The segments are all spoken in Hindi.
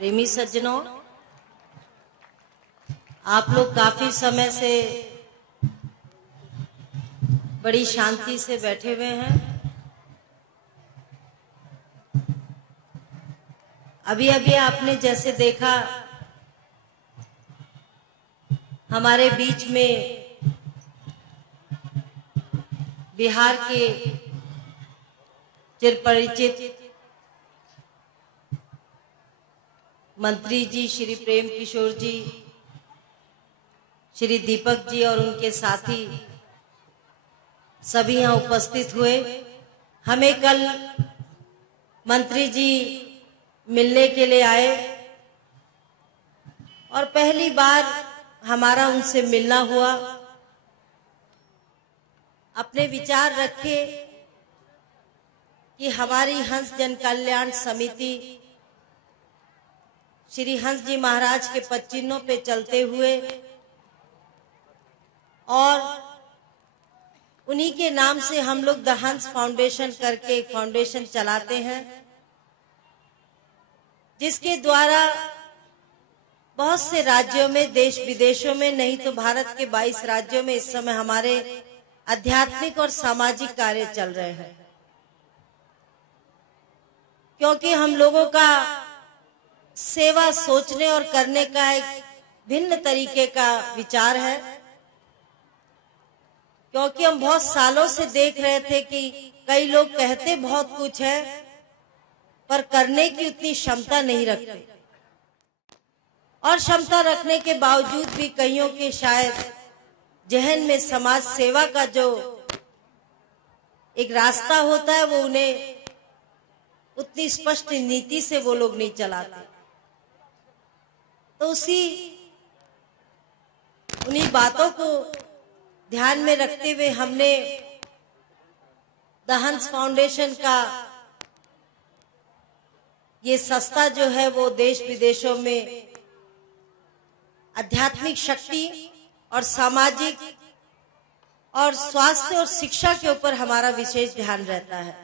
प्रेमी सज्जनों, आप लोग काफी समय से बड़ी शांति से बैठे हुए हैं। अभी अभी आपने जैसे देखा, हमारे बीच में बिहार के चिरपरिचित मंत्री जी श्री प्रेम किशोर जी, श्री दीपक जी और उनके साथी सभी यहाँ उपस्थित हुए। हमें कल मंत्री जी मिलने के लिए आए और पहली बार हमारा उनसे मिलना हुआ। अपने विचार रखे कि हमारी हंस जन कल्याण समिति श्री हंस जी महाराज के पदचिन्हों पे चलते हुए और उन्हीं के नाम से हम लोग द हंस फाउंडेशन करके एक फाउंडेशन चलाते हैं, जिसके द्वारा बहुत से राज्यों में, देश विदेशों में, नहीं तो भारत के 22 राज्यों में इस समय हमारे आध्यात्मिक और सामाजिक कार्य चल रहे हैं। क्योंकि हम लोगों का सेवा सोचने और करने का एक भिन्न तरीके का विचार है। क्योंकि हम बहुत सालों से देख रहे थे कि कई लोग कहते बहुत कुछ है पर करने की उतनी क्षमता नहीं रखते, और क्षमता रखने के बावजूद भी कईयों के शायद जहन में समाज सेवा का जो एक रास्ता होता है वो उन्हें उतनी स्पष्ट नीति से वो लोग नहीं चलाते। तो उन्हीं बातों को ध्यान में रखते हुए हमने द हंस फाउंडेशन का ये संस्था जो है वो देश विदेशों में आध्यात्मिक शक्ति और सामाजिक और स्वास्थ्य और शिक्षा के ऊपर हमारा विशेष ध्यान रहता है।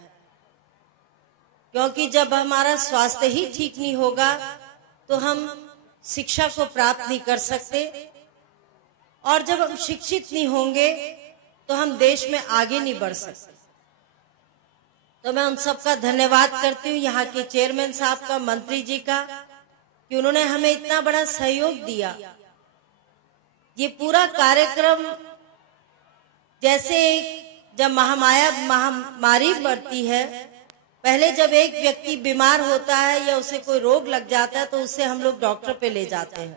क्योंकि जब हमारा स्वास्थ्य ही ठीक नहीं होगा तो हम शिक्षा को प्राप्त नहीं कर सकते, और जब हम शिक्षित नहीं होंगे तो हम देश में आगे नहीं बढ़ सकते। तो मैं उन सबका धन्यवाद करती हूँ, यहाँ के चेयरमैन साहब का, मंत्री जी का, कि उन्होंने हमें इतना बड़ा सहयोग दिया। ये पूरा कार्यक्रम जैसे जब महामारी बढ़ती है, पहले जब एक व्यक्ति बीमार होता है या उसे कोई रोग लग जाता है तो उसे हम लोग डॉक्टर पे ले जाते हैं।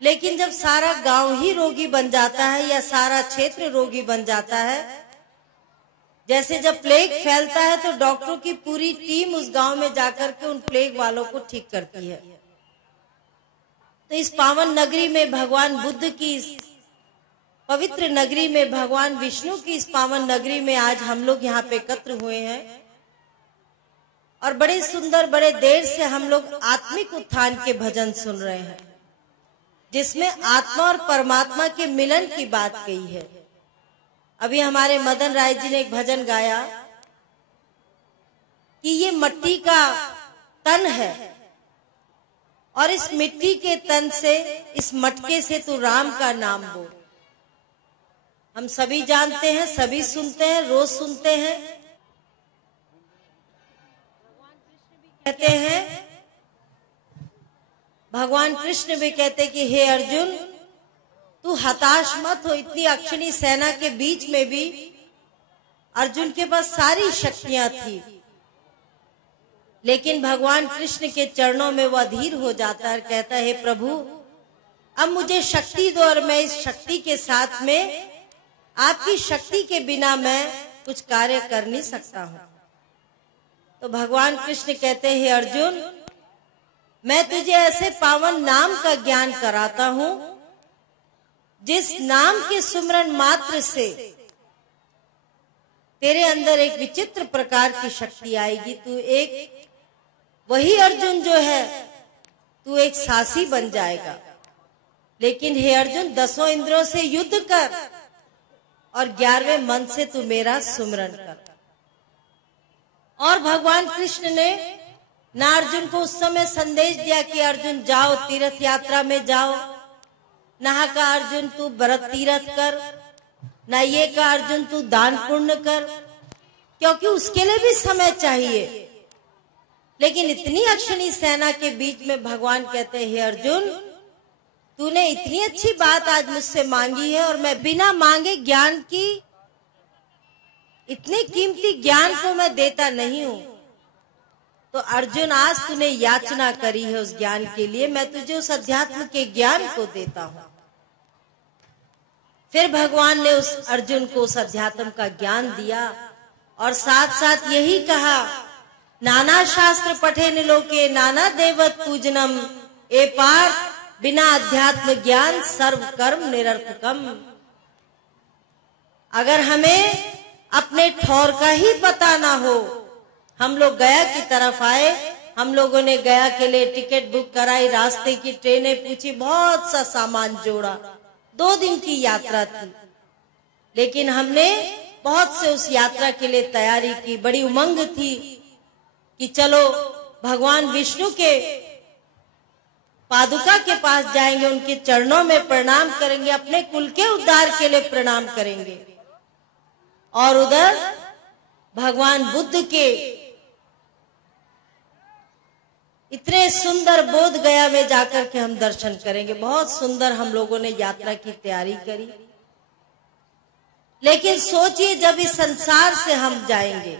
लेकिन जब सारा गांव ही रोगी बन जाता है या सारा क्षेत्र रोगी बन जाता है, जैसे जब प्लेग फैलता है तो डॉक्टरों की पूरी टीम उस गांव में जाकर के उन प्लेग वालों को ठीक करती है। तो इस पावन नगरी में, भगवान बुद्ध की इस पवित्र नगरी में, भगवान विष्णु की इस पावन नगरी में आज हम लोग यहाँ पे एकत्र हुए हैं और बड़े सुंदर, बड़े देर से हम लोग आत्मिक उत्थान के भजन सुन रहे हैं, जिसमें आत्मा और परमात्मा के मिलन की बात कही है। अभी हमारे मदन राय जी ने एक भजन गाया कि ये मिट्टी का तन है और इस मिट्टी के तन से, इस मटके से तू राम का नाम बोल। हम सभी जानते हैं, सभी सुनते हैं, रोज सुनते हैं। कहते हैं, भगवान कृष्ण भी कहते कि हे अर्जुन, तू हताश मत हो। इतनी अक्षनी सेना के बीच में भी अर्जुन के पास सारी शक्तियां थी, लेकिन भगवान कृष्ण के चरणों में वह अधीर हो जाता है और कहता है, हे प्रभु, अब मुझे शक्ति दो और मैं इस शक्ति के साथ में, आपकी शक्ति के बिना मैं कुछ कार्य कर नहीं सकता हूं। तो भगवान कृष्ण कहते हैं, हे अर्जुन, मैं तुझे ऐसे पावन नाम का ज्ञान कराता हूं जिस नाम के सुमरन मात्र से तेरे अंदर एक विचित्र प्रकार की शक्ति आएगी। तू एक, वही अर्जुन जो है, तू एक साहसी बन जाएगा। लेकिन हे अर्जुन, 10 इंद्रियों से युद्ध कर और 11वें मन से तू मेरा सुमरन कर। और भगवान कृष्ण ने ना अर्जुन को उस समय संदेश दिया कि अर्जुन जाओ तीर्थ यात्रा में जाओ, ना कहा अर्जुन तू व्रत तीर्थ कर, ना ये कहा अर्जुन तू दान पुण्य कर, क्योंकि उसके लिए भी समय चाहिए। लेकिन इतनी अक्षणी सेना के बीच में भगवान कहते हैं, हे अर्जुन तूने इतनी अच्छी बात आज मुझसे मांगी है और मैं बिना मांगे ज्ञान की, इतने कीमती ज्ञान को मैं देता नहीं हूं। तो अर्जुन आज तूने याचना करी है उस ज्ञान के लिए, मैं तुझे उस अध्यात्म के ज्ञान को देता हूं। फिर भगवान ने उस अर्जुन को उस अध्यात्म का ज्ञान दिया और साथ साथ यही कहा, नाना शास्त्र पठेन लोके नाना देवत पूजनम, ए पार्थ बिना अध्यात्म ज्ञान सर्व कर्म निरर्थकम। अगर हमें अपने ठौर का ही पता ना हो, हम लोग गया की तरफ आए, हम लोगों ने गया के लिए टिकट बुक कराई, रास्ते की ट्रेनें पूछी, बहुत सा सामान जोड़ा, 2 दिन की यात्रा थी, लेकिन हमने बहुत से उस यात्रा के लिए तैयारी की, बड़ी उमंग थी कि चलो भगवान विष्णु के पादुका के पास जाएंगे, उनके चरणों में प्रणाम करेंगे, अपने कुल के उद्धार के लिए प्रणाम करेंगे। और उधर भगवान बुद्ध के इतने सुंदर बोध गया में जाकर के हम दर्शन करेंगे। बहुत सुंदर हम लोगों ने यात्रा की तैयारी करी। लेकिन सोचिए जब इस संसार से हम जाएंगे,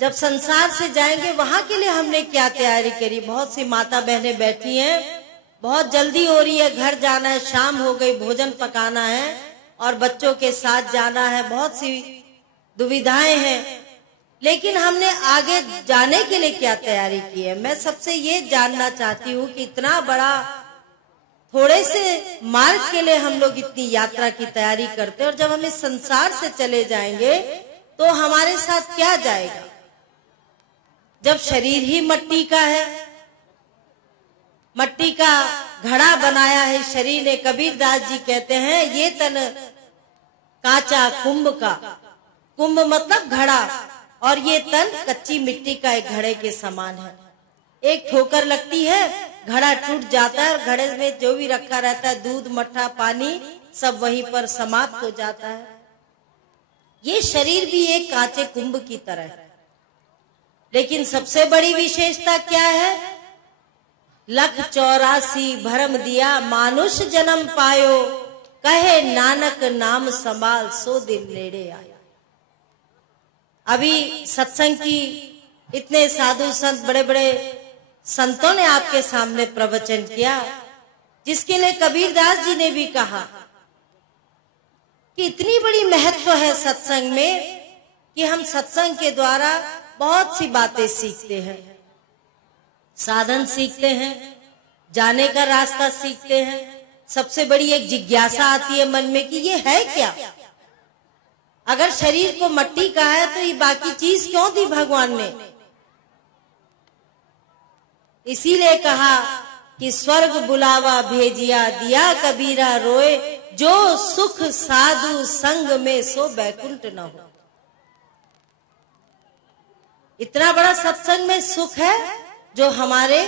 जब संसार से जाएंगे वहां के लिए हमने क्या तैयारी करी। बहुत सी माता बहनें बैठी हैं, बहुत जल्दी हो रही है, घर जाना है, शाम हो गई, भोजन पकाना है और बच्चों के साथ जाना है, बहुत सी दुविधाएं हैं। लेकिन हमने आगे जाने के लिए क्या तैयारी की है। मैं सबसे ये जानना चाहती हूँ कि इतना बड़ा थोड़े से मार्ग के लिए हम लोग इतनी यात्रा की तैयारी करते हैं, और जब हम इस संसार से चले जाएंगे तो हमारे साथ क्या जाएगा। जब शरीर ही मट्टी का है, मट्टी का घड़ा बनाया है शरीर ने। कबीरदास जी कहते हैं, ये तन काचा कुंभ का, कुंभ मतलब घड़ा, और ये तन कच्ची मिट्टी का एक घड़े के समान है। एक ठोकर लगती है, घड़ा टूट जाता है, और घड़े में जो भी रखा रहता है, दूध मट्ठा पानी, सब वहीं पर समाप्त हो जाता है। ये शरीर भी एक कांचे कुंभ की तरह है। लेकिन सबसे बड़ी विशेषता क्या है, 184 भरम दिया मानुष जन्म पायो, कहे नानक नाम संभाल सो दिन नेड़े आया। अभी सत्संग की इतने साधु संत, बड़े बड़े संतों ने आपके सामने प्रवचन किया, जिसके लिए कबीरदास जी ने भी कहा कि इतनी बड़ी महत्व है सत्संग में कि हम सत्संग के द्वारा बहुत सी बातें सीखते हैं, साधन सीखते हैं, जाने का रास्ता सीखते हैं। सबसे बड़ी एक जिज्ञासा आती है मन में कि ये है क्या। अगर शरीर को मट्टी का है तो ये बाकी चीज क्यों दी भगवान ने। इसीलिए कहा कि स्वर्ग बुलावा भेजिया, दिया कबीरा रोए, जो सुख साधु संग में सो बैकुंठ न हो। इतना बड़ा सत्संग में सुख है, जो हमारे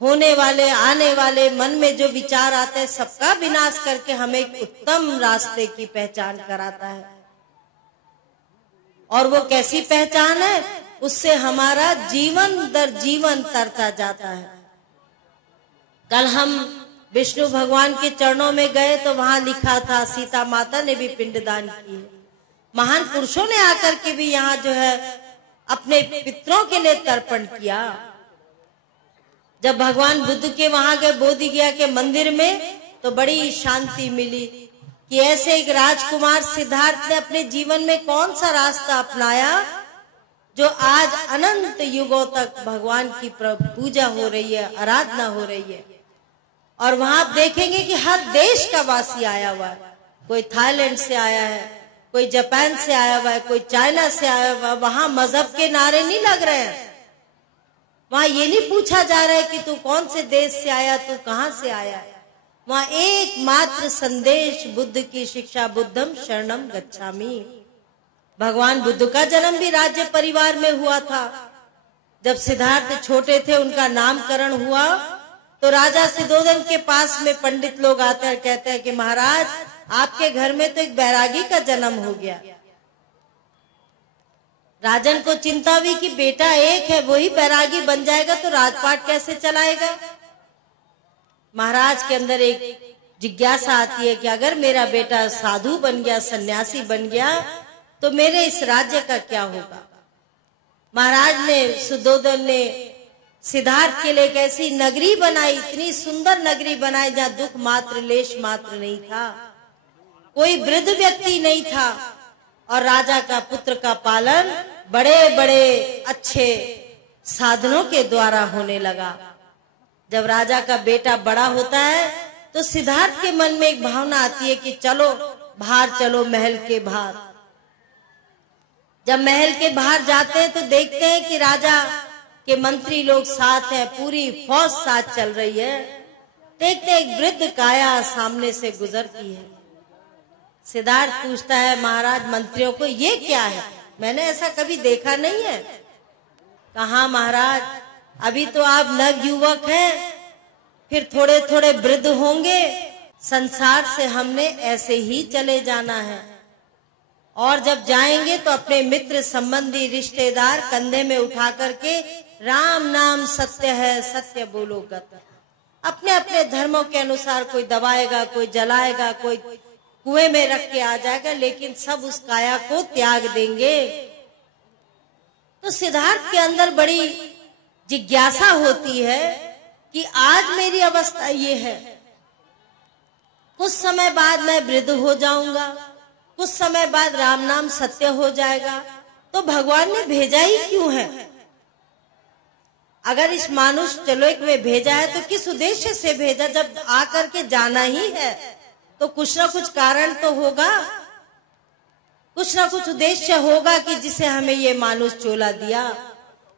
होने वाले आने वाले मन में जो विचार आते हैं सबका विनाश करके हमें एक उत्तम रास्ते की पहचान कराता है। और वो कैसी पहचान है, उससे हमारा जीवन दर जीवन तरता जाता है। कल हम विष्णु भगवान के चरणों में गए तो वहां लिखा था, सीता माता ने भी पिंडदान की है। महान पुरुषों ने आकर के भी यहाँ जो है अपने पितरों के लिए तर्पण किया। जब भगवान बुद्ध के वहां गए बोधि गया के मंदिर में, तो बड़ी शांति मिली कि ऐसे एक राजकुमार सिद्धार्थ ने अपने जीवन में कौन सा रास्ता अपनाया, जो आज अनंत युगों तक भगवान की पूजा हो रही है, आराधना हो रही है। और वहां आप देखेंगे कि हर देश का वासी आया हुआ है। कोई थाईलैंड से आया है, कोई जापान से आया हुआ है, कोई चाइना से आया हुआ है। वहां मजहब के नारे नहीं लग रहे हैं। वहां ये नहीं पूछा जा रहा है कि तू कौन से देश से आया, तू कहां से आया है। वहां एकमात्र संदेश बुद्ध की शिक्षा, बुद्धम शरणम गच्छामि। भगवान बुद्ध का जन्म भी राज्य परिवार में हुआ था। जब सिद्धार्थ छोटे थे, उनका नामकरण हुआ तो राजा सुद्धोधन के पास में पंडित लोग आते हैं, कहते हैं कि महाराज आपके घर में तो एक बैरागी का जन्म हो गया। राजन को चिंता हुई कि बेटा एक है, वही बैरागी बन जाएगा तो राजपाट कैसे चलाएगा। महाराज के अंदर एक जिज्ञासा आती है कि अगर मेरा बेटा साधु बन गया, सन्यासी बन गया, तो मेरे इस राज्य का क्या होगा। महाराज ने, सुद्धोधन ने सिद्धार्थ के लिए एक ऐसी नगरी बनाई, इतनी सुंदर नगरी बनाई जहाँ दुख मात्र, लेश मात्र नहीं था, कोई वृद्ध व्यक्ति नहीं था, और राजा का पुत्र का पालन बड़े बड़े अच्छे साधनों के द्वारा होने लगा। जब राजा का बेटा बड़ा होता है तो सिद्धार्थ के मन में एक भावना आती है कि चलो बाहर चलो, महल के बाहर। जब महल के बाहर जाते हैं तो देखते हैं कि राजा के मंत्री लोग साथ हैं, पूरी फौज साथ चल रही है। देखते हैं एक वृद्ध काया सामने से गुजरती है। सिद्धार्थ पूछता है महाराज मंत्रियों को, ये क्या है, मैंने ऐसा कभी देखा नहीं है। कहा महाराज अभी तो आप नव युवक हैं, फिर थोड़े थोड़े वृद्ध होंगे, संसार से हमने ऐसे ही चले जाना है, और जब जाएंगे तो अपने मित्र संबंधी रिश्तेदार कंधे में उठा करके राम नाम सत्य है, सत्य बोलो गत। अपने अपने धर्मों के अनुसार कोई दबाएगा, कोई जलाएगा, कोई कुएं में रख के आ जाएगा, लेकिन सब उस काया को त्याग देंगे। तो सिद्धार्थ के अंदर बड़ी जिज्ञासा होती है कि आज मेरी अवस्था ये है, कुछ समय बाद मैं वृद्ध हो जाऊंगा, कुछ समय बाद राम नाम सत्य हो जाएगा, तो भगवान ने भेजा ही क्यों है। अगर इस मानुष चलोक में भेजा है तो किस उद्देश्य से भेजा। जब आकर के जाना ही है तो कुछ ना कुछ कारण तो होगा, कुछ ना कुछ उद्देश्य होगा कि जिसे हमें ये मानुष चोला दिया।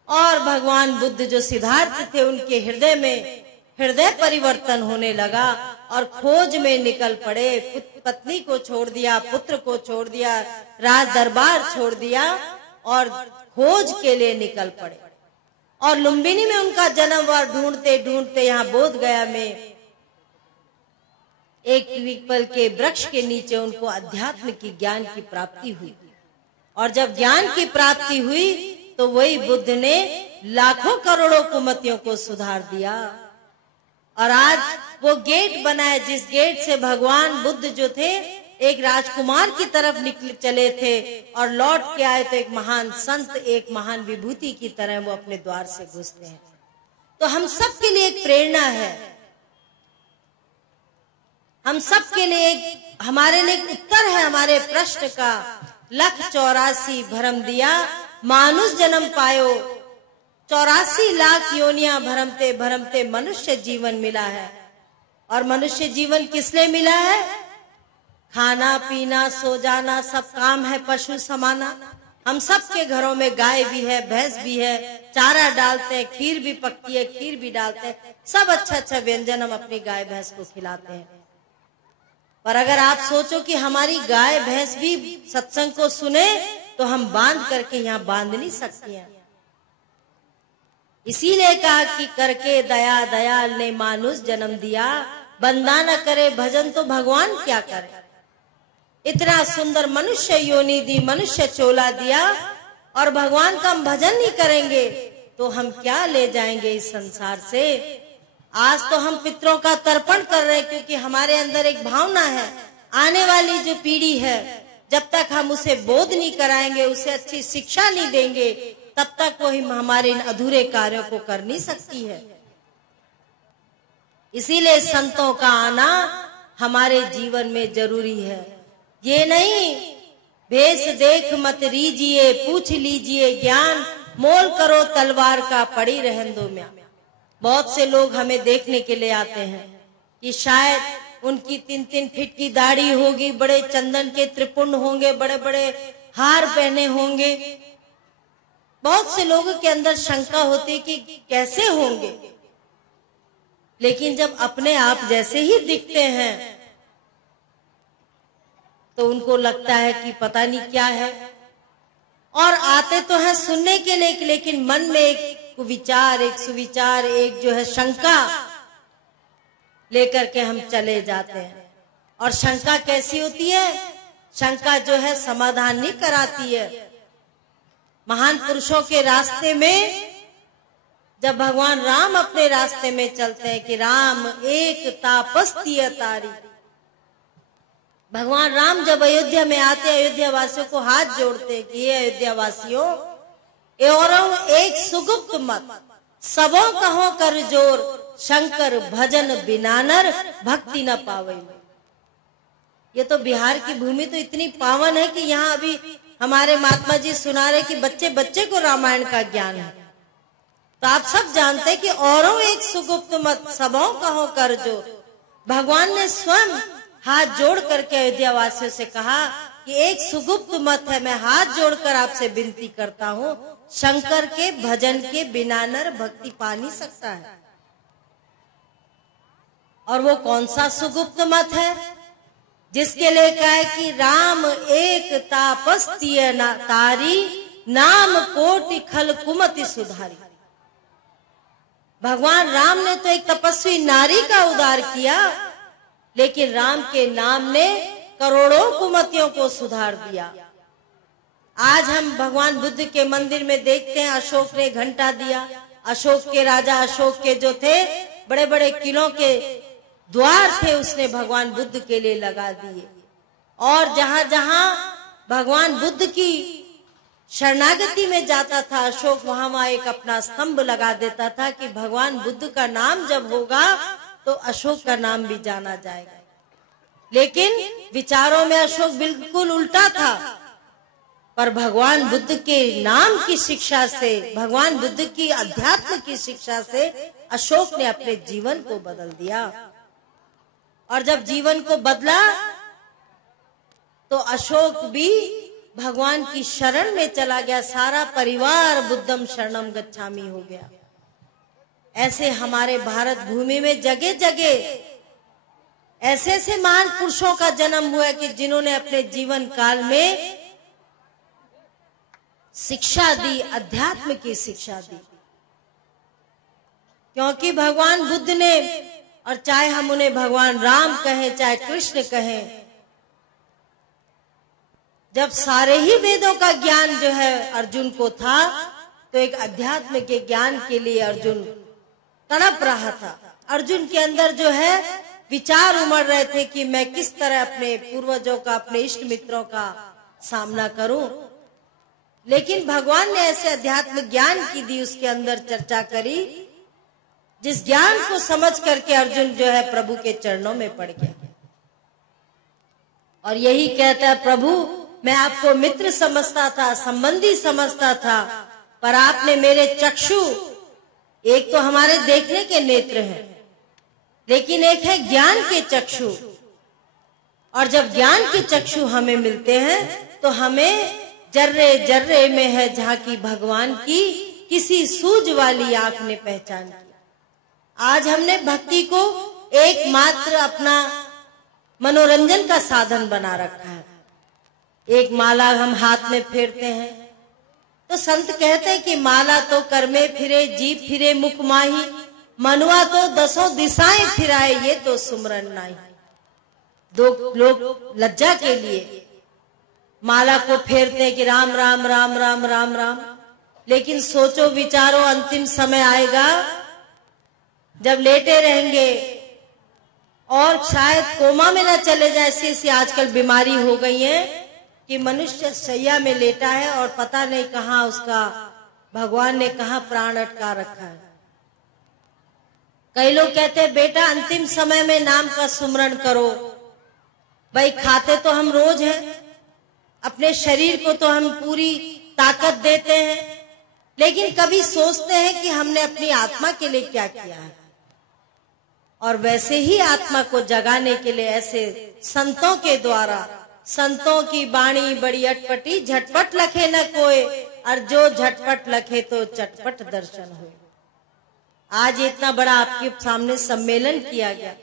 और भगवान बुद्ध जो सिद्धार्थ थे, उनके हृदय में हृदय परिवर्तन होने लगा और खोज में निकल पड़े। पत्नी को छोड़ दिया, पुत्र को छोड़ दिया, राज दरबार छोड़ दिया और खोज के लिए निकल पड़े। और लुम्बिनी में उनका जन्म हुआ। ढूंढते ढूंढते यहाँ बोध गया में एक पीपल के वृक्ष के नीचे उनको अध्यात्म की ज्ञान की प्राप्ति हुई। और जब ज्ञान की प्राप्ति हुई तो वही बुद्ध ने लाखों करोड़ों कुमतियों को सुधार दिया। और आज वो गेट बनाए जिस गेट से भगवान बुद्ध जो थे एक राजकुमार की तरफ निकल चले थे और लौट के आए तो एक महान संत, एक महान विभूति की तरह वो अपने द्वार से घुसते हैं। तो हम सब के लिए एक प्रेरणा है, हम सब के लिए हमारे लिए एक उत्तर है हमारे प्रश्न का। 184 भरम दिया मानुष जन्म पायो, 84 लाख योनियां भरमते भरमते मनुष्य जीवन मिला है। और मनुष्य जीवन किस लिए मिला है? खाना पीना सो जाना सब काम है, पशु समाना। हम सब के घरों में गाय भी है, भैंस भी है, चारा डालते हैं, खीर भी पकती है, खीर भी डालते हैं, सब अच्छा अच्छा व्यंजन हम अपनी गाय भैंस को खिलाते हैं। पर अगर आप सोचो कि हमारी गाय भैंस भी सत्संग को सुने तो हम बांध करके यहाँ बांध नहीं सकती हैं। इसीलिए कहा कि करके दया दयाल ने मानुष जन्म दिया, बंदा न करे भजन तो भगवान क्या करे। इतना सुंदर मनुष्य योनि दी, मनुष्य चोला दिया, और भगवान का हम भजन नहीं करेंगे तो हम क्या ले जाएंगे इस संसार से। आज तो हम पितरों का तर्पण कर रहे हैं क्योंकि हमारे अंदर एक भावना है, आने वाली जो पीढ़ी है जब तक हम उसे बोध नहीं कराएंगे, उसे अच्छी शिक्षा नहीं देंगे, तब तक वो हमारे इन अधूरे कार्यों को कर नहीं सकती है। इसीलिए संतों का आना हमारे जीवन में जरूरी है। ये नहीं भेष देख मत रीजिए, पूछ लीजिए ज्ञान, मोल करो तलवार का पड़ी रहन दो म्यां। बहुत से लोग हमें देखने के लिए आते हैं कि शायद उनकी 3-3 फीट की दाढ़ी होगी, बड़े चंदन के त्रिपुंड होंगे, बड़े बड़े हार पहने होंगे। बहुत से लोगों के अंदर शंका होती है कि कैसे होंगे, लेकिन जब अपने आप जैसे ही दिखते हैं तो उनको लगता है कि पता नहीं क्या है। और आते तो हैं सुनने के लिए, लेकिन मन में एक विचार, एक सुविचार, एक जो है शंका लेकर के हम चले जाते हैं। और शंका कैसी होती है? शंका जो है समाधान नहीं कराती है। महान पुरुषों के रास्ते में जब भगवान राम अपने रास्ते में चलते हैं कि राम एक तापस्ती तारी, भगवान राम जब अयोध्या में आते, अयोध्या वासियों को हाथ जोड़ते कि ये अयोध्या वासियों, और एक सुगुप्त मत सबो कहो कर जोर, शंकर भजन बिनानर भक्ति न पावे। ये तो बिहार की भूमि तो इतनी पावन है कि यहाँ अभी हमारे महात्मा जी सुना रहे कि बच्चे बच्चे को रामायण का ज्ञान है। तो आप सब जानते हैं कि औरों एक सुगुप्त मत सबों कहो कर जोर। भगवान ने स्वयं हाथ जोड़ करके अयोध्या वासियों से कहा कि एक सुगुप्त मत है, मैं हाथ जोड़कर आपसे विनती करता हूँ, शंकर के भजन के बिना नर भक्ति पा नहीं सकता है। और वो कौन सा सुगुप्त मत है? जिसके लिए कहा है कि राम एक तापस्ती तारी, नाम कोटि खल कुमति सुधारी। भगवान राम ने तो एक तपस्वी नारी का उद्धार किया, लेकिन राम के नाम ने करोड़ों कुमतियों को सुधार दिया। आज हम भगवान बुद्ध के मंदिर में देखते हैं, अशोक ने घंटा दिया। अशोक के राजा अशोक के जो थे बड़े बड़े किलों के द्वार थे, उसने भगवान बुद्ध के लिए लगा दिए। और जहां जहां भगवान बुद्ध की शरणागति में जाता था अशोक, वहां वहां एक अपना स्तंभ लगा देता था कि भगवान बुद्ध का नाम जब होगा तो अशोक का नाम भी जाना जाएगा। लेकिन विचारों में अशोक बिल्कुल उल्टा था, पर भगवान बुद्ध के नाम की शिक्षा से, भगवान बुद्ध की अध्यात्म की शिक्षा से अशोक ने अपने जीवन को बदल दिया। और जब जीवन को बदला तो अशोक भी भगवान की शरण में चला गया। सारा परिवार बुद्धम शरणम गच्छामि हो गया। ऐसे हमारे भारत भूमि में जगह जगह ऐसे ऐसे महान पुरुषों का जन्म हुआ कि जिन्होंने अपने जीवन काल में शिक्षा दी, अध्यात्म की शिक्षा दी। क्योंकि भगवान बुद्ध ने, और चाहे हम उन्हें भगवान राम कहें चाहे कृष्ण कहें, जब सारे ही वेदों का ज्ञान जो है अर्जुन को था, तो एक अध्यात्म के ज्ञान के लिए अर्जुन तड़प रहा था। अर्जुन के अंदर जो है विचार उमड़ रहे थे कि मैं किस तरह अपने पूर्वजों का, अपने इष्ट मित्रों का सामना करूं। लेकिन भगवान ने ऐसे अध्यात्म ज्ञान की दी, उसके अंदर चर्चा करी, जिस ज्ञान को समझ करके अर्जुन जो है प्रभु के चरणों में पड़ गया और यही कहता है, प्रभु मैं आपको मित्र समझता था, संबंधी समझता था, पर आपने मेरे चक्षु, एक तो हमारे देखने के नेत्र हैं, लेकिन एक है ज्ञान के चक्षु। और जब ज्ञान के चक्षु हमें मिलते हैं तो हमें जर्रे जर्रे में है झांकी भगवान की, किसी सूझ वाली आंख ने पहचान की। आज हमने भक्ति को एकमात्र अपना मनोरंजन का साधन बना रखा है। एक माला हम हाथ में फेरते हैं तो संत कहते हैं कि माला तो कर में फिरे, जीभ फिरे मुख माही, मनुआ तो दसों दिशाएं फिराए, ये तो सुमरन नाही। दो लोग लज्जा के लिए माला को फेरते हैं कि राम राम राम राम राम राम, लेकिन सोचो विचारो अंतिम समय आएगा जब लेटे रहेंगे और शायद कोमा में न चले जाए। ऐसी आजकल बीमारी हो गई है कि मनुष्य शैया में लेटा है और पता नहीं कहाँ उसका भगवान ने कहाँ प्राण अटका रखा है। कई लोग कहते हैं बेटा अंतिम समय में नाम का सुमरण करो। भाई खाते तो हम रोज हैं, अपने शरीर को तो हम पूरी ताकत देते हैं, लेकिन कभी सोचते हैं कि हमने अपनी आत्मा के लिए क्या किया है। और वैसे ही आत्मा को जगाने के लिए ऐसे संतों के द्वारा, संतों की बाणी बड़ी अटपटी, झटपट लखे न कोई, और जो झटपट लखे तो चटपट दर्शन हो। आज इतना बड़ा आपके सामने सम्मेलन किया गया।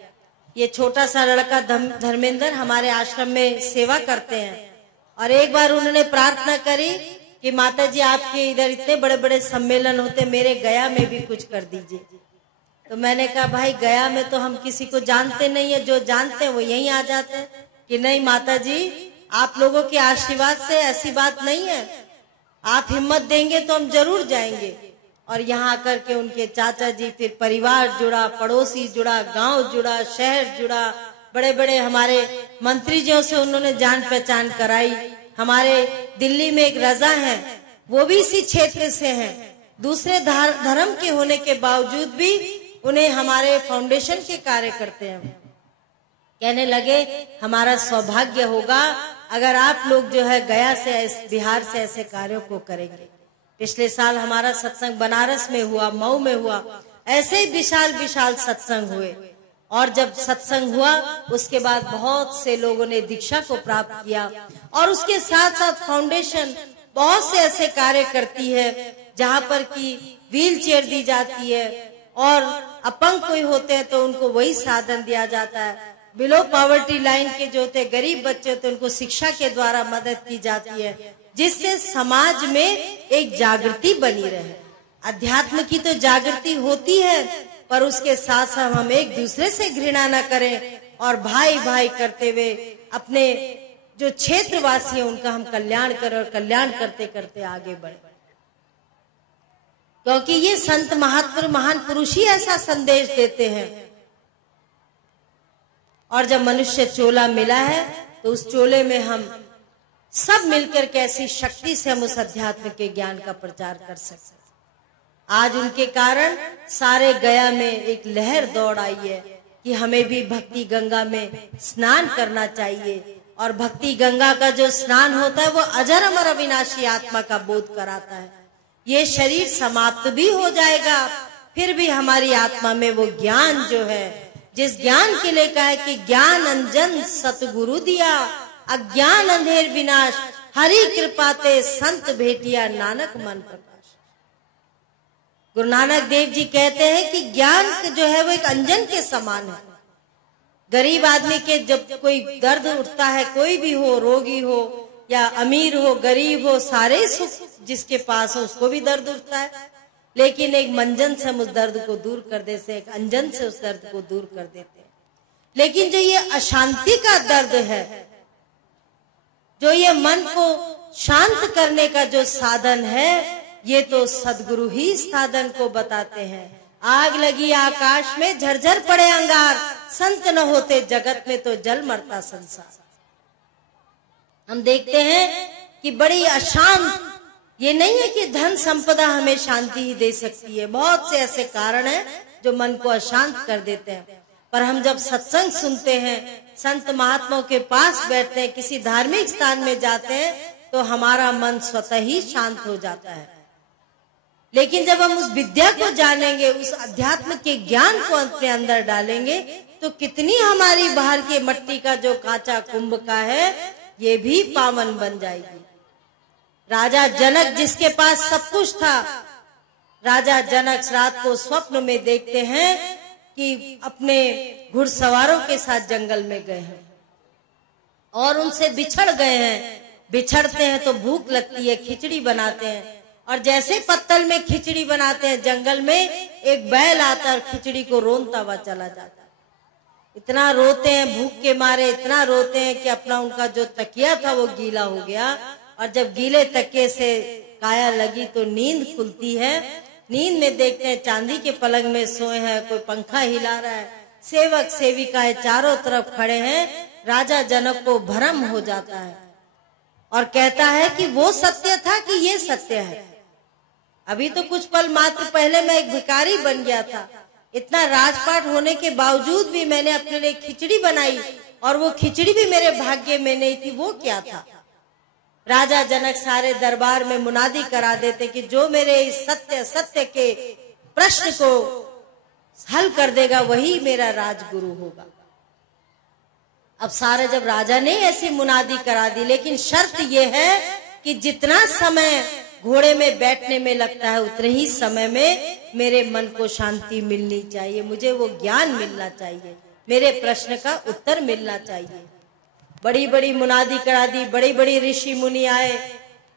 ये छोटा सा लड़का धर्मेंद्र हमारे आश्रम में सेवा करते हैं, और एक बार उन्होंने प्रार्थना करी कि माता जी आपके इधर इतने बड़े बड़े सम्मेलन होते, मेरे गया में भी कुछ कर दीजिए। तो मैंने कहा भाई गया में तो हम किसी को जानते नहीं है, जो जानते हैं वो यहीं आ जाते हैं। कि नहीं माता जी, आप लोगों के आशीर्वाद से ऐसी बात नहीं है, आप हिम्मत देंगे तो हम जरूर जाएंगे। और यहाँ आकर के उनके चाचा जी, फिर परिवार जुड़ा, पड़ोसी जुड़ा, गांव जुड़ा, शहर जुड़ा, बड़े बड़े हमारे मंत्रीजियों से उन्होंने जान पहचान कराई। हमारे दिल्ली में एक रजा हैं, वो भी इसी क्षेत्र से हैं, दूसरे धर्म के होने के बावजूद भी उन्हें हमारे फाउंडेशन के कार्य करते हैं। कहने लगे हमारा सौभाग्य होगा अगर आप लोग जो है गया से, बिहार से ऐसे कार्यों को करेंगे। पिछले साल हमारा सत्संग बनारस में हुआ, मऊ में हुआ, ऐसे ही विशाल विशाल सत्संग हुए। और जब सत्संग हुआ उसके बाद बहुत से लोगों ने दीक्षा को प्राप्त किया। और उसके साथ साथ फाउंडेशन बहुत से ऐसे कार्य करती है जहां पर कि व्हील चेयर दी जाती है, और अपंग कोई होते हैं तो उनको वही साधन दिया जाता है। बिलो पॉवर्टी लाइन के जो होते गरीब बच्चे होते उनको शिक्षा के द्वारा मदद की जाती है, जिससे समाज में एक जागृति बनी रहे। अध्यात्म की तो जागृति होती है, पर उसके साथ साथ हम एक दूसरे से घृणा न करें और भाई भाई करते हुए अपने जो क्षेत्रवासी है उनका हम कल्याण करें और कल्याण करते करते आगे बढ़े। क्योंकि ये संत महात्मा महान पुरुष ही ऐसा संदेश देते हैं। और जब मनुष्य चोला मिला है तो उस चोले में हम सब मिलकर कैसी शक्ति से हम उस अध्यात्म के ज्ञान का प्रचार कर सकते। आज उनके कारण सारे गया में एक लहर दौड़ आई है कि हमें भी भक्ति गंगा में स्नान करना चाहिए। और भक्ति गंगा का जो स्नान होता है वो अजर अमर अविनाशी आत्मा का बोध कराता है। ये शरीर समाप्त भी हो जाएगा, फिर भी हमारी आत्मा में वो ज्ञान जो है, जिस ज्ञान के लिए कहा है कि ज्ञान अंजन सतगुरु दिया, अज्ञान अंधेर विनाश, हरि कृपाते संत भेटिया नानक मन प्रकाश। गुरु नानक देव जी कहते हैं कि ज्ञान जो है वो एक अंजन के समान है। गरीब आदमी के जब कोई दर्द उठता है, कोई भी हो, रोगी हो या अमीर हो, गरीब हो, सारे सुख जिसके पास हो उसको भी दर्द उठता है, लेकिन एक मंजन से हम उस दर्द को दूर कर देते हैं, एक अंजन से उस दर्द को दूर कर देते हैं। लेकिन जो ये अशांति का दर्द है, जो ये मन को शांत करने का जो साधन है, ये तो सदगुरु ही साधन को बताते हैं। आग लगी आकाश में, झरझर पड़े अंगार, संत न होते जगत में तो जल मरता संसार। हम देखते हैं कि बड़ी अशांत, ये नहीं है कि धन संपदा हमें शांति ही दे सकती है, बहुत से ऐसे कारण हैं जो मन को अशांत कर देते हैं। पर हम जब सत्संग सुनते हैं, संत महात्माओं के पास बैठते हैं, किसी धार्मिक स्थान में जाते हैं, तो हमारा मन स्वतः ही शांत हो जाता है। लेकिन जब हम उस विद्या को जानेंगे, उस अध्यात्म के ज्ञान को अपने अंदर डालेंगे, तो कितनी हमारी बाहर की मट्टी का जो कांचा कुंभ का है, ये भी पावन बन जाएगी। राजा जनक जिसके पास सब कुछ था, राजा जनक रात को स्वप्न में देखते हैं कि अपने घुड़सवारों के साथ जंगल में गए हैं और उनसे बिछड़ गए हैं। बिछड़ते हैं तो भूख लगती है, खिचड़ी बनाते हैं, और जैसे पत्तल में खिचड़ी बनाते हैं, जंगल में एक बैल आता है और खिचड़ी को रोनता हुआ चला जाता है। इतना रोते हैं भूख के मारे, इतना रोते हैं कि अपना उनका जो तकिया था वो गीला हो गया। और जब गीले तकिए से काया लगी तो नींद खुलती है। नींद में देखते हैं चांदी के पलंग में सोए हैं, कोई पंखा हिला रहा है, सेवक सेविकाएं चारों तरफ खड़े हैं। राजा जनक को भ्रम हो जाता है और कहता है कि वो सत्य था कि ये सत्य है। अभी तो कुछ पल मात्र पहले मैं एक भिखारी बन गया था, इतना राजपाट होने के बावजूद भी मैंने अपने लिए खिचड़ी बनाई, और वो खिचड़ी भी मेरे भाग्य में नहीं थी। वो क्या था? राजा जनक सारे दरबार में मुनादी करा देते कि जो मेरे इस सत्य के प्रश्न को हल कर देगा वही मेरा राजगुरु होगा। अब सारे जब राजा ने ऐसी मुनादी करा दी, लेकिन शर्त यह है कि जितना समय घोड़े में बैठने में लगता है उतने ही समय में मेरे मन को शांति मिलनी चाहिए, मुझे वो ज्ञान मिलना चाहिए, मेरे प्रश्न का उत्तर मिलना चाहिए। बड़ी बड़ी मुनादी करा दी, बड़ी बड़ी ऋषि मुनि आए,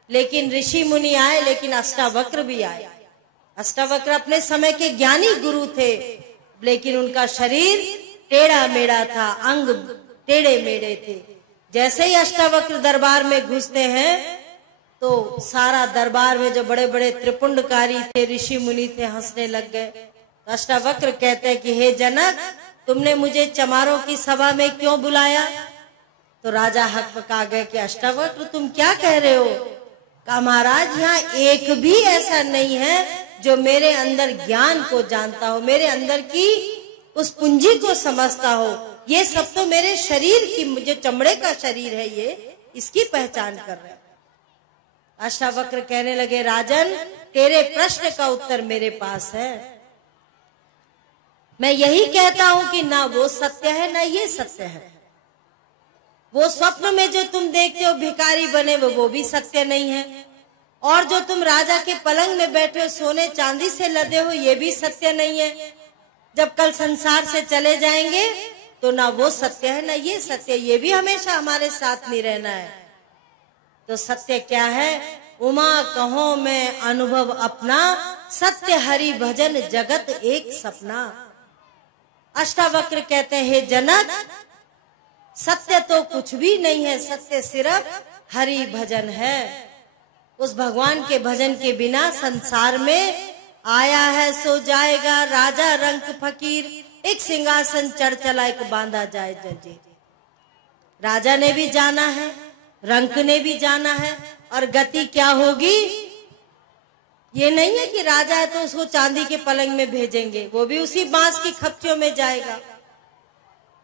लेकिन ऋषि मुनि आए, लेकिन अष्टावक्र भी आए। अष्टावक्र अपने समय के ज्ञानी गुरु थे, लेकिन उनका शरीर टेढ़ा मेढ़ा था, अंग टेढ़े मेढ़े थे। जैसे ही अष्टावक्र दरबार में घुसते हैं तो सारा दरबार में जो बड़े बड़े त्रिपुंडकारी थे, ऋषि मुनि थे, हंसने लग गए। अष्टावक्र कहते हैं कि हे जनक, तुमने मुझे चमारों की सभा में क्यों बुलाया? तो राजा हकपका गए कि अष्टावक्र तुम क्या कह रहे हो? कहा महाराज, यहाँ एक भी ऐसा नहीं है जो मेरे अंदर ज्ञान को जानता हो, मेरे अंदर की उस पूंजी को समझता हो। ये सब तो मेरे शरीर की, मुझे चमड़े का शरीर है, ये इसकी पहचान कर रहे हैं। अष्टावक्र कहने लगे, राजन, तेरे प्रश्न का उत्तर मेरे पास है। मैं यही कहता हूं कि ना वो सत्य है ना ये सत्य है। वो स्वप्न में जो तुम देखते हो भिखारी बने वो भी सत्य नहीं है, और जो तुम राजा के पलंग में बैठे हो सोने चांदी से लदे हो ये भी सत्य नहीं है। जब कल संसार से चले जाएंगे तो ना वो सत्य है ना ये सत्य, ये भी हमेशा हमारे साथ नहीं रहना है। तो सत्य क्या है? उमा कहो मैं अनुभव अपना, सत्य हरि भजन जगत एक सपना। अष्टावक्र कहते हैं, हे जनक, सत्य तो कुछ भी नहीं है, सत्य सिर्फ हरि भजन है। उस भगवान के भजन के बिना संसार में आया है सो जाएगा, राजा रंक फकीर, एक सिंहासन चढ़ चला एक बांधा जाए जंजीर। राजा ने भी जाना है, रंक ने भी जाना है, और गति क्या होगी? ये नहीं है कि राजा है तो उसको चांदी के पलंग में भेजेंगे, वो भी उसी बांस की खपचियों में जाएगा।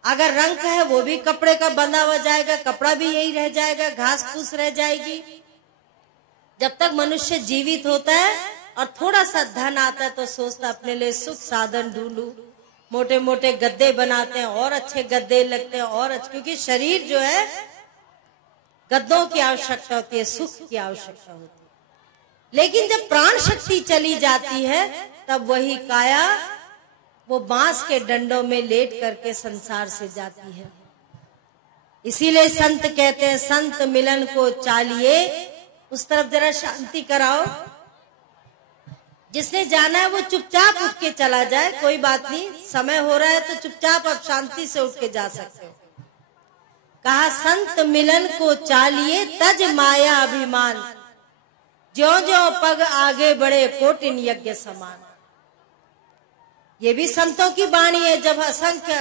अगर रंक है वो भी कपड़े का बंधा हुआ जाएगा, कपड़ा भी यही रह जाएगा, घास फूस रह जाएगी। जब तक मनुष्य जीवित होता है और थोड़ा सा धन आता है तो सोचता अपने लिए सुख साधन ढूंढूं, मोटे मोटे गद्दे बनाते हैं और अच्छे गद्दे लगते हैं और अच्छे, क्योंकि शरीर जो है गद्दों की आवश्यकता होती है, सुख की आवश्यकता होती है। लेकिन जब प्राण शक्ति चली जाती है तब वही काया वो बांस के डंडों में लेट करके संसार से जाती है। इसीलिए संत कहते हैं, संत मिलन को चालिए। उस तरफ जरा शांति कराओ। जिसने जाना है वो चुपचाप उठ के चला जाए, कोई बात नहीं, समय हो रहा है तो चुपचाप आप शांति से उठ के जा सकते हो। कहा संत मिलन को चालिए, तज माया अभिमान, ज्यों ज्यों पग आगे बढ़े कोटिन यज्ञ समान। ये भी संतों की वाणी है। जब असंख्य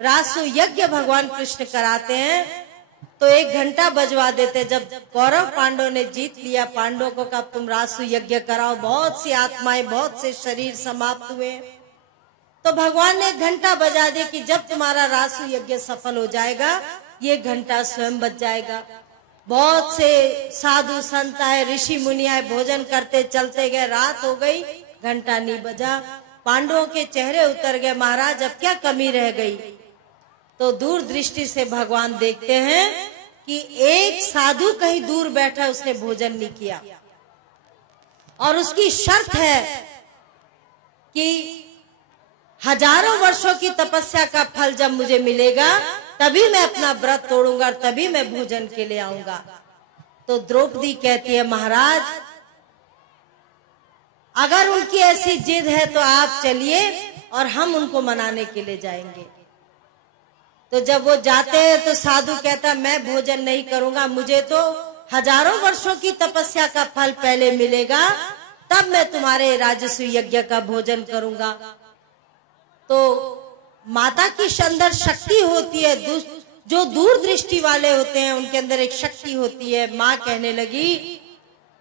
रासु यज्ञ भगवान कृष्ण कराते हैं तो 1 घंटा बजवा देते। जब कौरव पांडव ने जीत लिया, पांडवों को कहा तुम रासु यज्ञ कराओ, बहुत सी आत्माएं, बहुत से शरीर समाप्त हुए, तो भगवान ने 1 घंटा बजा दिया कि जब तुम्हारा रासु यज्ञ सफल हो जाएगा ये घंटा स्वयं बज जाएगा। बहुत से साधु संत आए, ऋषि मुनि आए, भोजन करते चलते गए, रात हो गई, घंटा नहीं बजा। पांडवों के चेहरे उतर गए, महाराज अब क्या कमी रह गई? तो दूर दृष्टि से भगवान देखते हैं कि एक साधु कहीं दूर बैठा, उसने भोजन नहीं किया, और उसकी शर्त है कि हजारों वर्षों की तपस्या का फल जब मुझे मिलेगा तभी मैं अपना व्रत तोड़ूंगा और तभी मैं भोजन के लिए आऊंगा। तो द्रौपदी कहती है, महाराज अगर उनकी ऐसी जिद है तो आप चलिए और हम उनको मनाने के लिए जाएंगे। तो जब वो जाते हैं तो साधु कहता मैं भोजन नहीं करूंगा, मुझे तो हजारों वर्षों की तपस्या का फल पहले मिलेगा, तब मैं तुम्हारे राजस्व यज्ञ का भोजन करूंगा। तो माता की अंदर शक्ति होती है, जो दूर दृष्टि वाले होते हैं उनके अंदर एक शक्ति होती है। माँ कहने लगी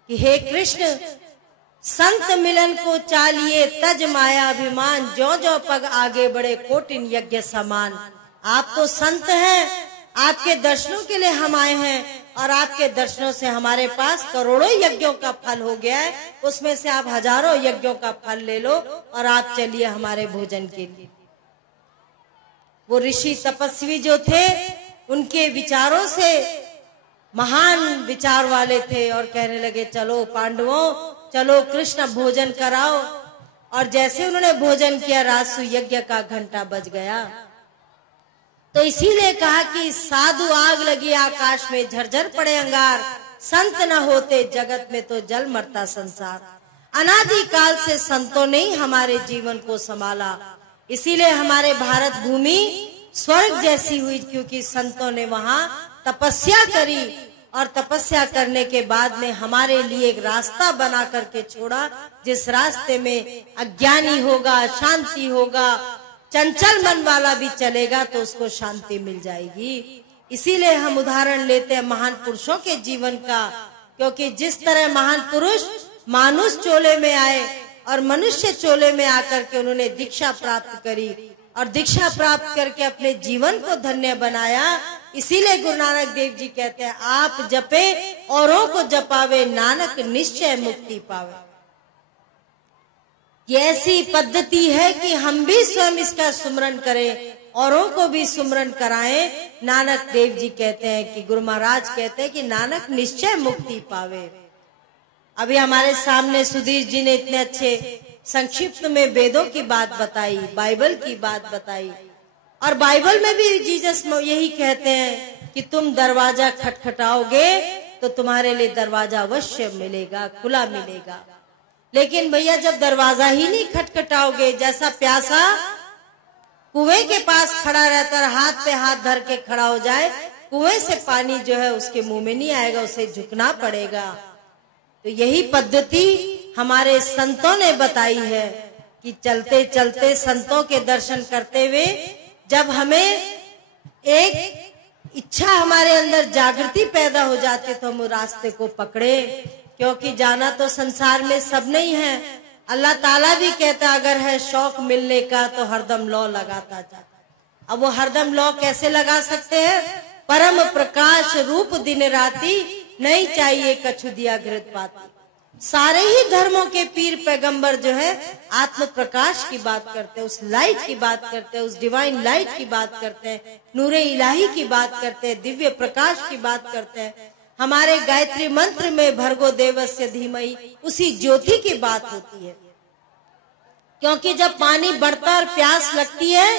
कि हे कृष्ण, संत मिलन को चालिए, तज माया अभिमान, जो जो पग आगे बढ़े कोटिन यज्ञ समान। आप तो संत हैं, आपके दर्शनों के लिए हम आए हैं, और आपके दर्शनों से हमारे पास करोड़ों यज्ञों का फल हो गया है, उसमें से आप हजारों यज्ञों का फल ले लो और आप चलिए हमारे भोजन के लिए। वो ऋषि तपस्वी जो थे उनके विचारों से महान विचार वाले थे, और कहने लगे चलो पांडवों, चलो कृष्ण भोजन कराओ। और जैसे उन्होंने भोजन किया, राजसु यज्ञ का घंटा बज गया। तो इसीलिए कहा कि साधु आग लगी आकाश में, झरझर पड़े अंगार, संत न होते जगत में तो जल मरता संसार। अनादि काल से संतों ने ही हमारे जीवन को संभाला, इसीलिए हमारे भारत भूमि स्वर्ग जैसी हुई, क्योंकि संतों ने वहां तपस्या करी और तपस्या करने के बाद में हमारे लिए एक रास्ता बना करके छोड़ा, जिस रास्ते में अज्ञानी होगा, शांति होगा, चंचल मन वाला भी चलेगा तो उसको शांति मिल जाएगी। इसीलिए हम उदाहरण लेते हैं महान पुरुषों के जीवन का, क्योंकि जिस तरह महान पुरुष मानुष चोले में आए और मनुष्य चोले में आकर के उन्होंने दीक्षा प्राप्त करी और दीक्षा प्राप्त करके अपने जीवन को धन्य बनाया, इसीलिए गुरु नानक देव जी कहते हैं आप जपे औरों को जपावे, नानक निश्चय मुक्ति पावे। ये ऐसी पद्धति है कि हम भी स्वयं इसका सुमरन करें, औरों को भी सुमरन कराएं। नानक देव जी कहते हैं कि गुरु महाराज कहते हैं कि नानक निश्चय मुक्ति पावे। अभी हमारे सामने सुधीर जी ने इतने अच्छे संक्षिप्त में वेदों की बात बताई, बाइबल की बात बताई, और बाइबल में भी जीसस यही कहते हैं कि तुम दरवाजा खटखटाओगे तो तुम्हारे लिए दरवाजा अवश्य मिलेगा, खुला मिलेगा। लेकिन भैया जब दरवाजा ही नहीं खटखटाओगे, जैसा प्यासा कुएं के पास खड़ा रहता है, हाथ पे हाथ धर के खड़ा हो जाए, कुएं से पानी जो है उसके मुंह में नहीं आएगा, उसे झुकना पड़ेगा। तो यही पद्धति हमारे संतों ने बताई है कि चलते चलते संतों के दर्शन करते हुए जब हमें एक इच्छा हमारे अंदर जागृति पैदा हो जाती तो हम रास्ते को पकड़े, क्योंकि जाना तो संसार में सब नहीं है। अल्लाह ताला भी कहता अगर है शौक मिलने का तो हरदम लौ लगाता जा। अब वो हरदम लौ कैसे लगा सकते हैं? परम प्रकाश रूप दिन राती, नहीं चाहिए कछु दिया घृत पाती। सारे ही धर्मों के पीर पैगंबर जो है आत्म प्रकाश की बात करते हैं, उस लाइट की बात करते हैं, उस डिवाइन लाइट की बात करते हैं, नूरे इलाही की बात करते हैं, दिव्य प्रकाश की बात करते हैं। हमारे गायत्री मंत्र में भर्गो देवस्य धीमहि उसी ज्योति की बात होती है। क्योंकि जब पानी बढ़ता और प्यास लगती है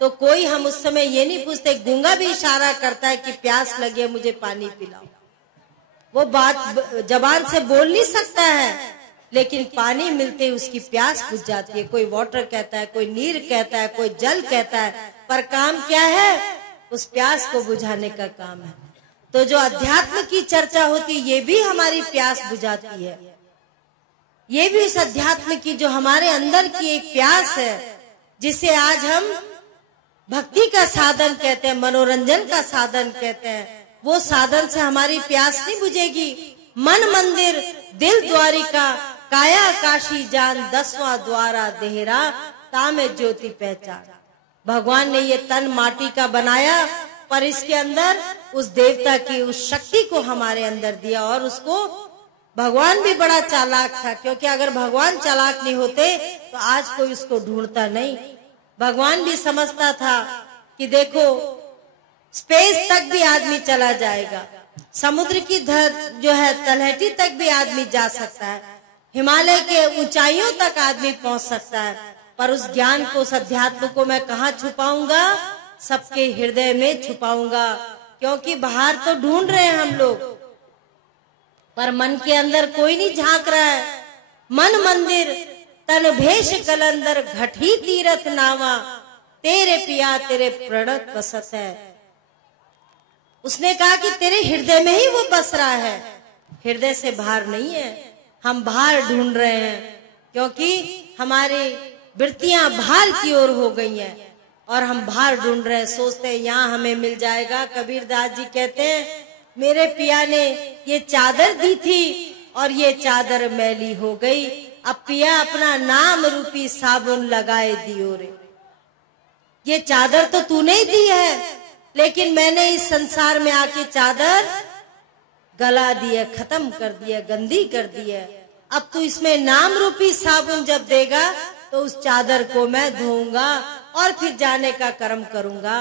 तो कोई हम उस समय ये नहीं पूछते, गूंगा भी इशारा करता है कि प्यास लगे मुझे पानी पिलाओ। वो बात जबान से बोल नहीं सकता है, लेकिन पानी मिलते ही उसकी प्यास बुझ जाती है। कोई वाटर कहता है, कोई नीर कहता है, कोई जल कहता है, पर काम क्या है? उस प्यास को बुझाने का काम है। तो जो अध्यात्म की चर्चा होती है ये भी हमारी प्यास बुझाती है। ये भी उस अध्यात्म की जो हमारे अंदर की एक प्यास है, जिसे आज हम भक्ति का साधन कहते हैं, मनोरंजन का साधन कहते हैं, वो साधन से हमारी प्यास नहीं बुझेगी। मन मंदिर दिल द्वारिका, काया काशी जान 10वां द्वारा देहरा, तामे ज्योति पहचान। भगवान ने ये तन माटी का बनाया, पर इसके अंदर उस देवता की उस शक्ति को हमारे अंदर दिया। और उसको भगवान भी बड़ा चालाक था, क्योंकि अगर भगवान चालाक नहीं होते तो आज कोई उसको ढूंढता नहीं। भगवान भी समझता था कि देखो स्पेस तक भी आदमी चला जाएगा, समुद्र की जो है तलहटी तक भी आदमी जा सकता है, हिमालय के ऊंचाइयों तक आदमी पहुंच सकता है, पर उस ज्ञान को, उस अध्यात्म को मैं कहाँ छुपाऊंगा? सबके हृदय में छुपाऊंगा। क्योंकि बाहर तो ढूंढ रहे हैं हम लोग, पर मन के अंदर कोई नहीं झांक रहा है। मन मंदिर तन भेष कलंदर, घटी तीरथ नावा, तेरे पिया तेरे प्रणत बसत है। उसने कहा कि तेरे हृदय में ही वो बस रहा है, हृदय से बाहर नहीं है। हम बाहर ढूंढ रहे हैं, क्योंकि हमारी वृत्तियां बाहर की ओर हो गई हैं और हम बाहर ढूंढ रहे हैं, सोचते हैं यहाँ हमें मिल जाएगा। कबीरदास जी कहते हैं मेरे पिया ने ये चादर दी थी और ये चादर मैली हो गई, अब पिया अपना नाम रूपी साबुन लगाए दियो रे। ये चादर तो तूने ही दी है, लेकिन मैंने इस संसार में आके चादर गला दी है, खत्म कर दिया, गंदी कर दी है। अब तू इसमें नाम रूपी साबुन जब देगा तो उस चादर को मैं धोऊंगा और फिर जाने का कर्म करूंगा।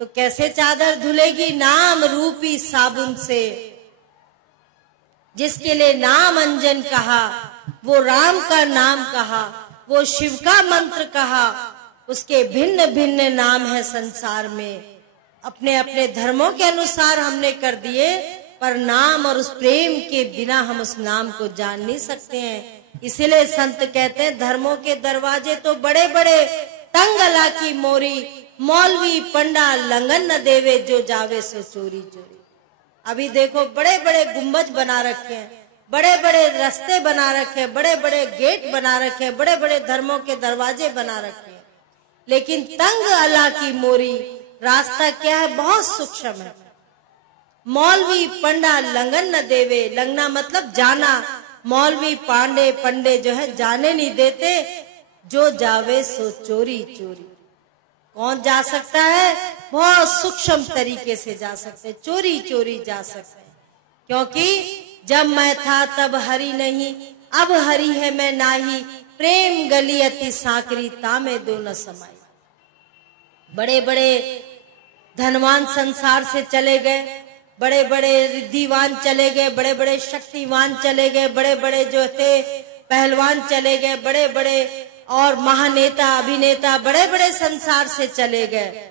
तो कैसे चादर धुलेगी? नाम रूपी साबुन से। जिसके लिए नाम अंजन कहा, वो राम का नाम कहा, वो शिव का मंत्र कहा, उसके भिन्न भिन्न नाम है संसार में। अपने अपने धर्मों के अनुसार हमने कर दिए, पर नाम और उस प्रेम के बिना हम उस नाम को जान नहीं सकते हैं। इसीलिए संत कहते हैं धर्मों के दरवाजे तो बड़े बड़े, तंग अला की मोरी, मौलवी पंडा लंगन न देवे, जो जावे सो चोरी चोरी। अभी देखो बड़े बड़े गुंबज बना रखे हैं, बड़े बड़े रास्ते बना रखे हैं, बड़े बड़े गेट बना रखे हैं, बड़े बड़े धर्मों के दरवाजे बना रखे हैं, लेकिन तंग अला की मोरी, रास्ता क्या है, बहुत सूक्ष्म है। मौलवी पंडा लंगन न देवे, लंगना मतलब जाना, मौलवी पांडे पंडे जो है जाने नहीं देते, जो जावे सो चोरी चोरी। कौन जा सकता है? बहुत सूक्ष्म तरीके से जा सकते, चोरी चोरी जा सकते हैं। क्योंकि जब मैं था तब हरि नहीं, अब हरि है मैं नाही, प्रेम गली अति सांकरी, तामे दो न समाई। बड़े बड़े धनवान संसार से चले गए, बड़े बड़े रिद्धिवान चले गए, बड़े बड़े शक्तिवान चले गए, बड़े बड़े जो थे पहलवान चले गए, बड़े बड़े और महानेता अभिनेता बड़े बड़े संसार से चले गए।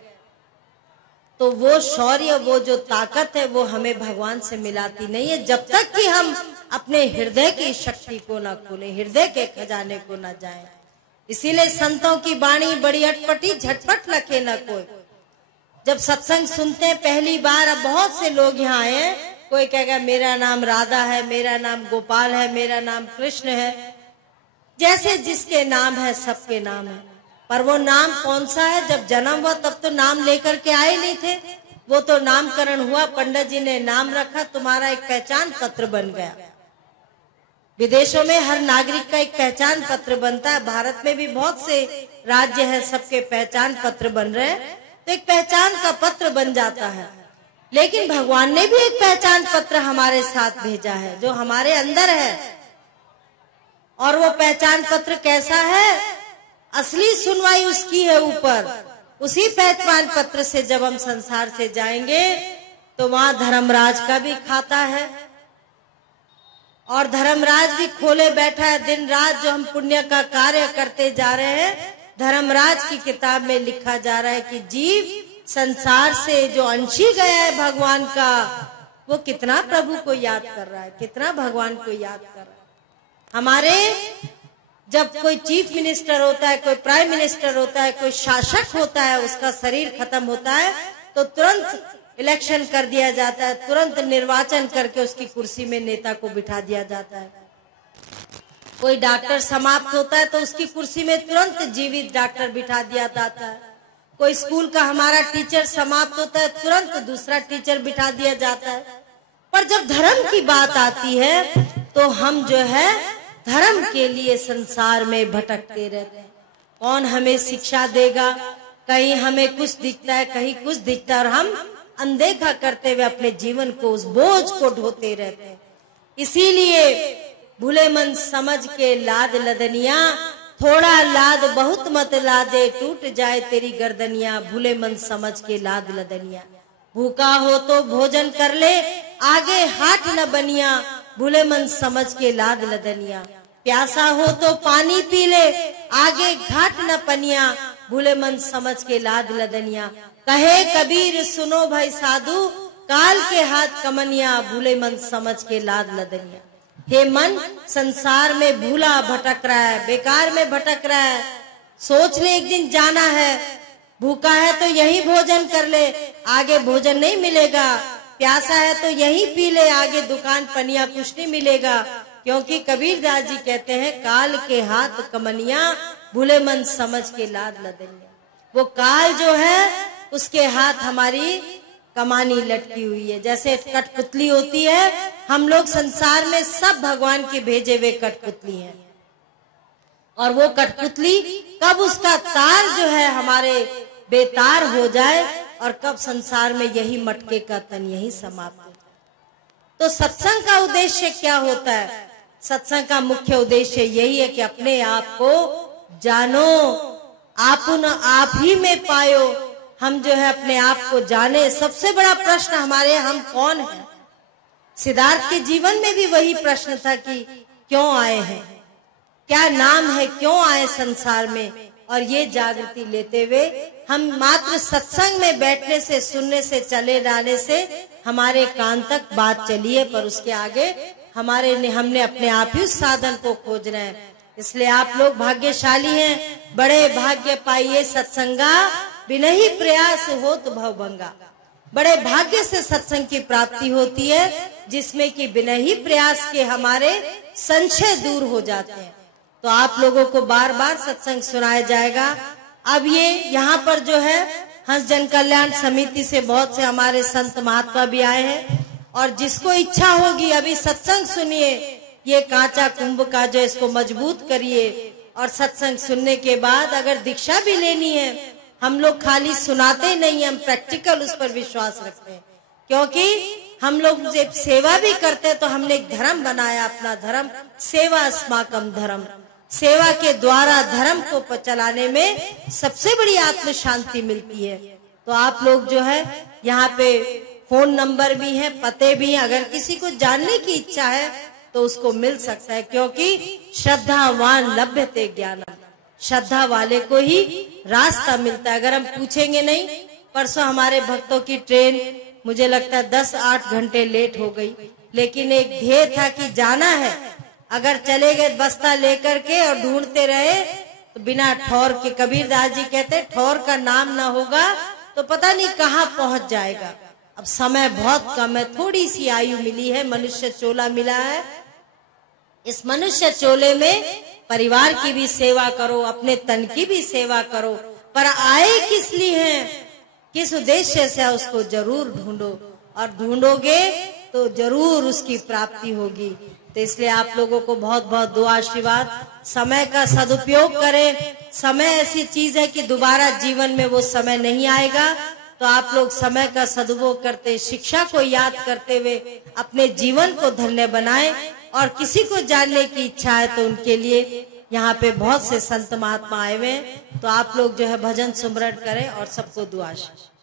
तो वो शौर्य, वो जो ताकत है, वो हमें भगवान से मिलाती नहीं है, जब तक कि हम अपने हृदय की शक्ति को ना खोलें, हृदय के खजाने को ना जाएं। इसीलिए संतों की वाणी बड़ी अटपटी, झटपट लखे न कोई। जब सत्संग सुनते हैं पहली बार, अब बहुत से लोग यहाँ आए हैं, कोई कहेगा मेरा नाम राधा है, मेरा नाम गोपाल है, मेरा नाम कृष्ण है, जैसे जिसके नाम है सबके नाम है, पर वो नाम कौन सा है? जब जन्म हुआ तब तो नाम लेकर के आए नहीं थे, वो तो नामकरण हुआ, पंडित जी ने नाम रखा, तुम्हारा एक पहचान पत्र बन गया। विदेशों में हर नागरिक का एक पहचान पत्र बनता है, भारत में भी बहुत से राज्य है, सबके पहचान पत्र बन रहे हैं, तो एक पहचान का पत्र बन जाता है। लेकिन भगवान ने भी एक पहचान पत्र हमारे साथ भेजा है, जो हमारे अंदर है। और वो पहचान पत्र कैसा है? असली सुनवाई उसकी है ऊपर। उसी पहचान पत्र से जब हम संसार से जाएंगे तो वहां धर्मराज का भी खाता है, और धर्मराज भी खोले बैठा है दिन रात। जो हम पुण्य का कार्य करते जा रहे हैं, धर्मराज की किताब में लिखा जा रहा है कि जीव संसार से जो अंशी गया है भगवान का, वो कितना प्रभु को याद कर रहा है, कितना भगवान को याद कर रहा है। हमारे जब कोई चीफ मिनिस्टर होता है, कोई प्राइम मिनिस्टर होता है, कोई शासक होता है, उसका शरीर खत्म होता है तो तुरंत इलेक्शन कर दिया जाता है, तुरंत निर्वाचन करके उसकी कुर्सी में नेता को बिठा दिया जाता है। कोई डॉक्टर समाप्त होता है तो उसकी कुर्सी में तुरंत जीवित डॉक्टर बिठा दिया जाता है। कोई स्कूल का हमारा टीचर समाप्त होता है, तुरंत दूसरा टीचर बिठा दिया जाता है। पर जब धर्म की बात आती है तो हम जो है धर्म के लिए संसार में भटकते रहते हैं। कौन हमें शिक्षा देगा? कहीं हमें कुछ दिखता है, कहीं कुछ दिखता है, और हम अनदेखा करते हुए अपने जीवन को, उस बोझ को ढोते रहते हैं। इसीलिए भूले मन समझ के लाद लदनिया, थोड़ा लाद बहुत मत लादे, टूट जाए तेरी गर्दनिया, भूले मन समझ के लाद लदनिया। भूखा हो तो भोजन कर ले, आगे हाथ न बनिया, भूले मन समझ के लाद लदनिया। प्यासा हो तो पानी पी ले, आगे घाट न पनिया, भूले मन समझ के लाद लदनिया। कहे कबीर सुनो भाई साधु, काल के हाथ कमनिया, भूले मन समझ के लाद लदनिया। हे मन, संसार में भूला भटक रहा है, बेकार में भटक रहा है, सोच ले एक दिन जाना है। भूखा है तो यही भोजन कर ले, आगे भोजन नहीं मिलेगा। प्यासा है तो यही पी ले, आगे दुकान पनिया कुछ नहीं मिलेगा। क्योंकि कबीरदास जी कहते हैं काल के हाथ कमनिया, भूले मन समझ के लाद लदनिया। वो काल जो है उसके हाथ हमारी कमानी लटकी हुई है। जैसे कठपुतली होती है, हम लोग संसार में सब भगवान के भेजे हुए कठपुतली हैं, और वो कठपुतली कब उसका तार जो है हमारे बेतार हो जाए, और कब संसार में यही मटके का तन यही समाप्त हो जाए। तो सत्संग का उद्देश्य क्या होता है? सत्संग का मुख्य उद्देश्य यही है कि अपने आप को जानो, आपुन आप ही में पायो। हम जो है अपने आप को जाने। सबसे बड़ा प्रश्न हमारे, हम कौन हैं? सिद्धार्थ के जीवन में भी वही प्रश्न था कि क्यों आए हैं, क्या नाम है, क्यों आए संसार में, और ये जागृति लेते हुए हम मात्र सत्संग में बैठने से, सुनने से, चले जाने से हमारे कान तक बात चली है, पर उसके आगे हमने अपने आप ही उस साधन को खोजना है। इसलिए आप लोग भाग्यशाली हैं, बड़े भाग्य पाइए सत्संगा, बिना ही प्रयास हो तो भवभंगा। बड़े भाग्य से सत्संग की प्राप्ति होती है, जिसमें कि बिना ही प्रयास के हमारे संशय दूर हो जाते हैं। तो आप लोगों को बार बार सत्संग सुनाया जाएगा। अब ये यहाँ पर जो है हंस जन कल्याण समिति से बहुत से हमारे संत महात्मा भी आए हैं, और जिसको इच्छा होगी अभी सत्संग सुनिए, ये कांचा कुंभ का जो इसको मजबूत करिए, और सत्संग सुनने के बाद अगर दीक्षा भी लेनी है, हम लोग खाली सुनाते ही नहीं, हम प्रैक्टिकल उस पर विश्वास रखते हैं, क्योंकि हम लोग जब सेवा भी करते हैं तो हमने एक धर्म बनाया, अपना धर्म सेवा अस्माकम धर्म। सेवा के द्वारा धर्म को चलाने में सबसे बड़ी आत्म शांति मिलती है। तो आप लोग जो है यहाँ पे फोन नंबर भी है, पते भी हैं, अगर किसी को जानने की इच्छा है तो उसको मिल सकता है, क्योंकि श्रद्धावान लभ्यते ज्ञानम, श्रद्धा वाले को ही रास्ता मिलता है। अगर हम पूछेंगे नहीं, परसों हमारे भक्तों की ट्रेन मुझे लगता है 10-8 घंटे लेट हो गई, लेकिन एक ध्येय था कि जाना है। अगर चले गए बस्ता लेकर के और ढूंढते रहे तो बिना ठौर के, कबीरदास जी कहते ठौर का नाम ना होगा तो पता नहीं कहाँ पहुंच जाएगा। अब समय बहुत कम है, थोड़ी सी आयु मिली है, मनुष्य चोला मिला है। इस मनुष्य चोले में परिवार की भी सेवा करो, अपने तन की भी सेवा करो, पर आए किस लिए हैं, किस उद्देश्य से, उसको जरूर ढूंढो, और ढूंढोगे तो जरूर उसकी प्राप्ति होगी। तो इसलिए आप लोगों को बहुत बहुत दुआ आशीर्वाद। समय का सदुपयोग करें। समय ऐसी चीज है कि दोबारा जीवन में वो समय नहीं आएगा, तो आप लोग समय का सदुपयोग करते, शिक्षा को याद करते हुए अपने जीवन को धन्य बनाएं। और किसी को जानने की इच्छा है तो उनके लिए यहाँ पे बहुत से संत महात्मा आए हुए हैं, तो आप लोग जो है भजन सुमरन करें और सबको दुआ आशीर्वाद।